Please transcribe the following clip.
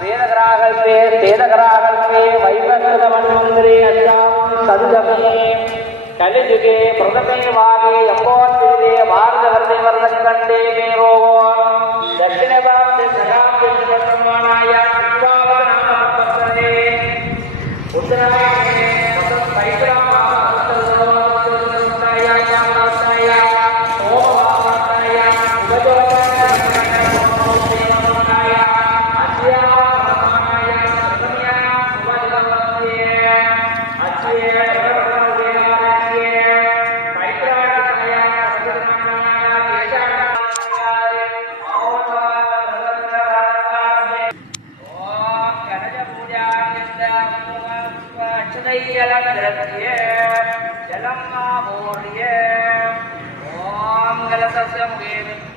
வேதகராகவே வேதகராகல்பே வைவஸ்வத மன்வந்திரே அஷ்டாம் சதுஜமே கலிஜுகே பிரதமே வாகே எம்போத்விதே பாரத வர்தே வர்தக்கண்டே மேரோகோ. தட்சிண பாரத சகாப்தி பிரம்மணாய விஸ்வாவதனாமப்பத்தே உத்தராயணே ஜலம் ஆமூர்ய ஓம் கலசஸ்ய வேணும்